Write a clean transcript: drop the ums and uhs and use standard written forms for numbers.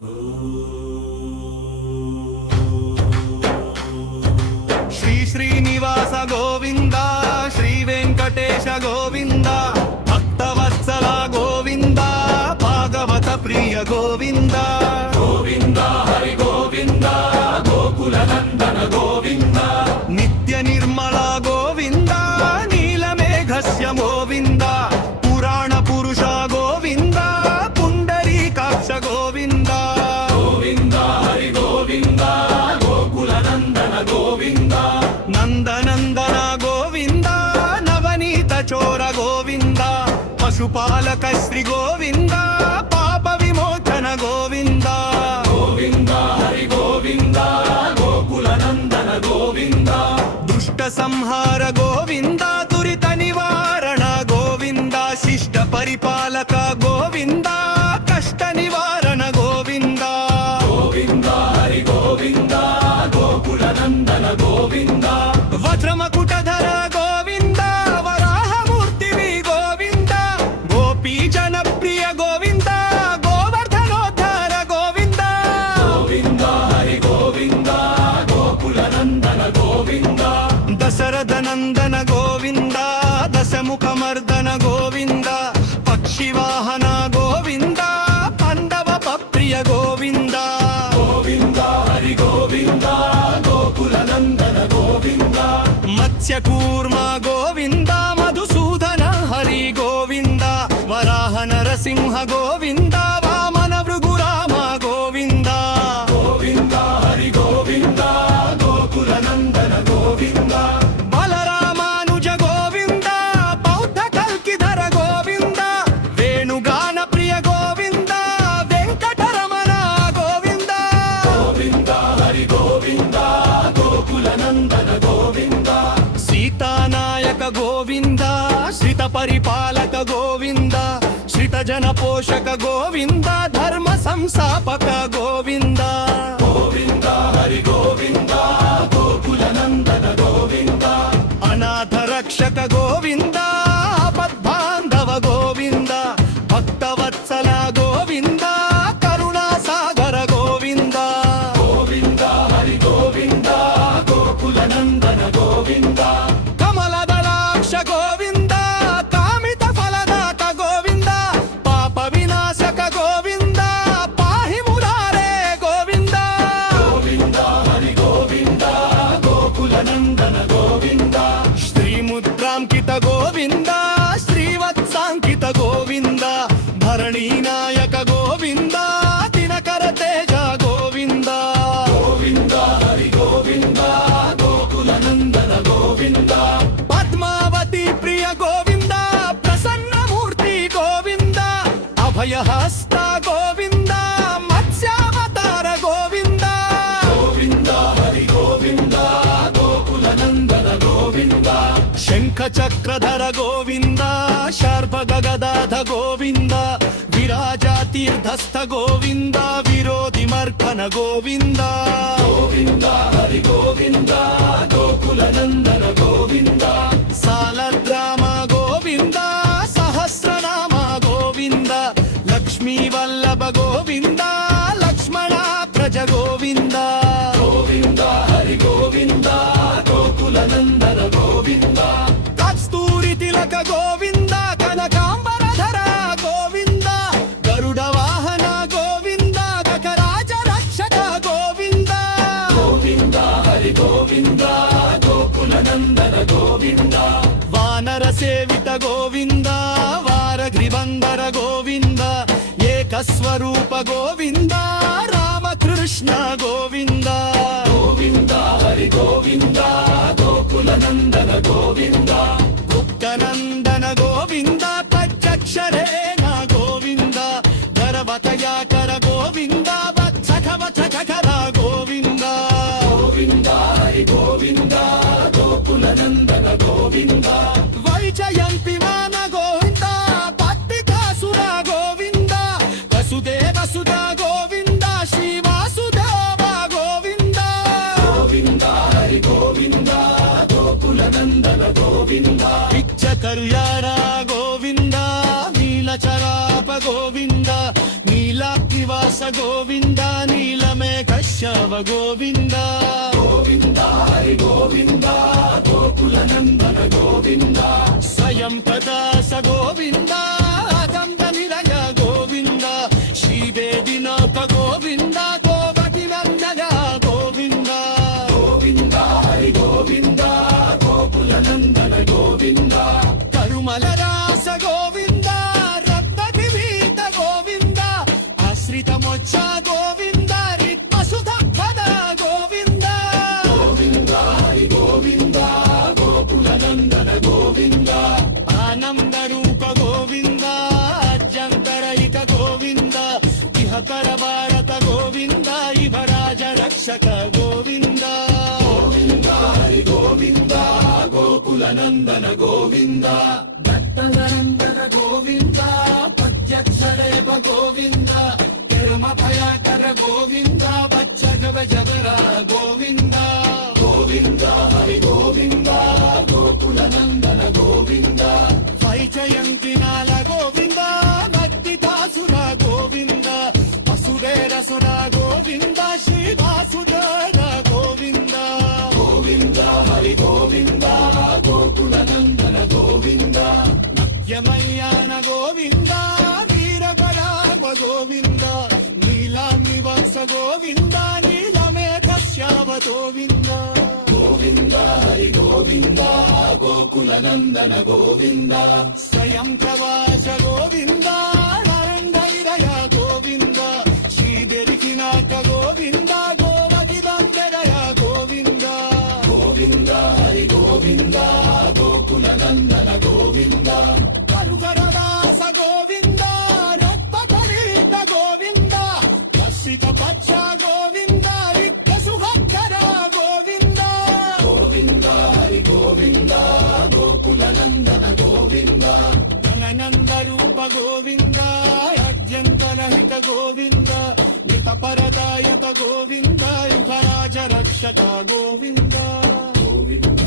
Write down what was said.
శ్రీ శ్రీనివాస గోవింద, శ్రీ వెంకటేశ గోవింద, భక్తవత్సల గోవింద, భాగవత ప్రియ గోవింద. గోవింద హరి గోవింద, గోకుల నందన గోవింద, నిత్య నిర్మల గోవింద, నీలమేఘస్య గోవింద, పురాణ పురుష గోవింద, పుండరీకాక్ష గోవింద. గోవింద హరి గోవింద, గోకుల నందన గోవింద, నందనందన గోవింద, నవనీత చోర గోవింద, పశుపాలక శ్రీ గోవింద, పాప విమోచన గోవింద. గోవింద హరి గోవింద, గోకుల నందన గోవింద, దుష్ట సంహార గోవింద, దురిత నివారణ గోవింద, శిష్ట పరిపాలక గోవింద, కష్ట నివారణ గోవింద. గోవింద హరి గోవింద, గోకుల నందన గోవింద, వజ్రమకుటధర గోవింద, వరాహమూర్తివి గోవింద, గోపీ జనప్రియ గోవింద, గోవర్ధనోద్ధార గోవింద. గోవింద హరి గోవింద, గోకుల నందన గోవింద, దశరథ నందన గోవింద, దశముఖమర్దన గోవింద, పక్షివాహన గోవింద, పండవ ప్రియ గోవింద. గోవింద హరి గోవింద, గోకుల నందన గోవింద, మత్స్యకూర్మ గోవింద, మధుసూదన హరి గోవింద, వరాహ నరసింహ గోవింద, వామన భృగురామ గోవింద. గోవింద హరి గోవింద, గోకుల నందన గోవింద, బలరామానుజ గోవింద, బౌద్ధ కల్కిధర గోవింద, వేణుగాన ప్రియ గోవింద, వెంకటరమణ గోవింద. గోవింద హరి గోవింద, గోకుల నందన గోవింద, సీతానాయక గోవింద, శ్రిత పరిపాలక గోవింద, శ్రిత జన పోషక గోవింద, ధర్మ సంస్థాపక గోవింద. గోవింద హరి గోవింద, గోకుల నందన గోవింద, అనాథ రక్షక గోవింద, ఆపద్బాంధవ గోవింద, భక్తవత్సల గోవింద, కరుణాసాగర గోవింద. గోవింద హరి గోవింద, గోకుల నందన గోవింద, కమలదళాక్ష గోవింద, కామిత ఫలదాత గోవింద, పాప వినాశక గోవింద, పాహి మురారే గోవింద. గోవింద హరి గోవింద, గోకుల నందన గోవింద, శ్రీముద్రాంకిత గోవింద, శ్రీవత్సాంకిత గోవింద, ధరణీనాయక గోవింద, దినకర తేజ గోవింద. గోవింద హరి గోవింద, గోకుల నందన గోవింద, పద్మావతి ప్రియ గోవింద, ప్రసన్నమూర్తి గోవింద, అభయహస్త గోవింద, మత్స్యావతార గోవింద. గోవింద హరి గోవింద, గోకుల నందన గోవింద, శంఖ చక్రధర గోవింద, శార్భ గగదాధ గోవింద, విరాజాతీర్థస్థ గోవింద, విరోధి మర్కన గోవింద. గోవింద హరి గోవింద, గోకుల నందన గోవింద, సాలగ్రామ గోవింద, సహస్రనామ గోవింద, లక్ష్మీ వల్లభ గోవింద, లక్ష్మణ ప్రజ గోవింద. గోవింద హరి గోవింద, గోకుల నందన గోవింద, కస్తూరి తిలక గోవింద, కనకాంబరధర గోవింద, గరుడ వాహన గోవింద, గకరాజ రక్షక గోవింద. గోవింద హరి గోవింద, గోకుల నందన గోవింద, వానర సేవిత గోవింద, వారగ్రిబందర గోవింద, ఏకస్వరూప గోవింద, రామకృష్ణ గోవింద. గోవింద హరి గోవింద, గోకుల నందన గోవింద, గుప్తనందన గోవింద, పచ్చక్షరేణ గోవింద, గర్వతయాకర గోవింద, వత్సఖర గోవింద. గోవింద హరి గోవింద, గోకుల నందన గోవింద, వైజయంతి మాన గోవింద, పత్తికాసుర గోవింద, వసుదేవ సుధ గోవింద, శ్రీ వాసుదేవ గోవింద. గోవింద హరి గోవింద, గోకుల నందన గోవింద, పిచ్చ కళ్యాణ గోవింద, నీలచరాప గోవింద, నీల నీలాద్రివాస గోవింద నీలమేఘ శ్యామ గోవింద గోవింద హరి గోవింద గోకుల నందన గోవింద స్వయం ప్రకాశ గోవింద అదంత నిలయ గోవింద శ్రీవేదినాథ గోవింద గోపతి నందన గోవింద గోవింద హరి గోవింద గోకుల నందన గోవింద కరుమల రాస గోవింద రత్నతి వీత గోవింద ఆశ్రిత మోక్ష గోవింద రిత్మ సుధ పద గోవింద గోవింద హరి గోవింద గోకుల నందన గోవింద ఆనంద రూప గోవింద అజంతరహిత గోవింద ఇహకర భారత గోవింద ఇహరాజ రక్షక గోవింద గోవింద హరి గోవింద గోకుల నందన గోవింద భక్తనందన గోవింద ప్రత్యక్షరేవ గోవింద పరమ భయాకర గోవింద బచ్చ జగర గోవింద గోవింద హరి గోవింద గోకుల నందన గోవింద వైజయంతినాల గోవింద నత్తితాసుర గోవింద వసుదేరసుర గోవింద శ్రీవాసుదేవ గోవింద గోవింద హరి గోవింద గోకుల నందన గోవింద యమయ్యాన గోవింద వీరపరాప గోవింద నీలానివాస గోవింద నీలమేఘ శ్యామ గోవింద గోవింద హరి గోవింద గోకుల నందన గోవింద స్వయం ప్రవాస గోవింద నరందైరయ గోవింద శ్రీదరికినాథ గోవింద గోవతి దండరయ గోవింద గోవింద హరి గోవింద గోకుల నందన గోవింద కరుకరదాస గోవింద రత్పకరీత గోవింద కసిత పచ్చ గోవింద రిక్త సుభకర గోవింద గోవింద హరి గోవింద గోకుల నందన గోవింద గణనంద రూప గోవింద అద్యంతరహిత గోవింద నితపరదాయత గోవింద యుగరాజ రక్షక గోవింద గోవింద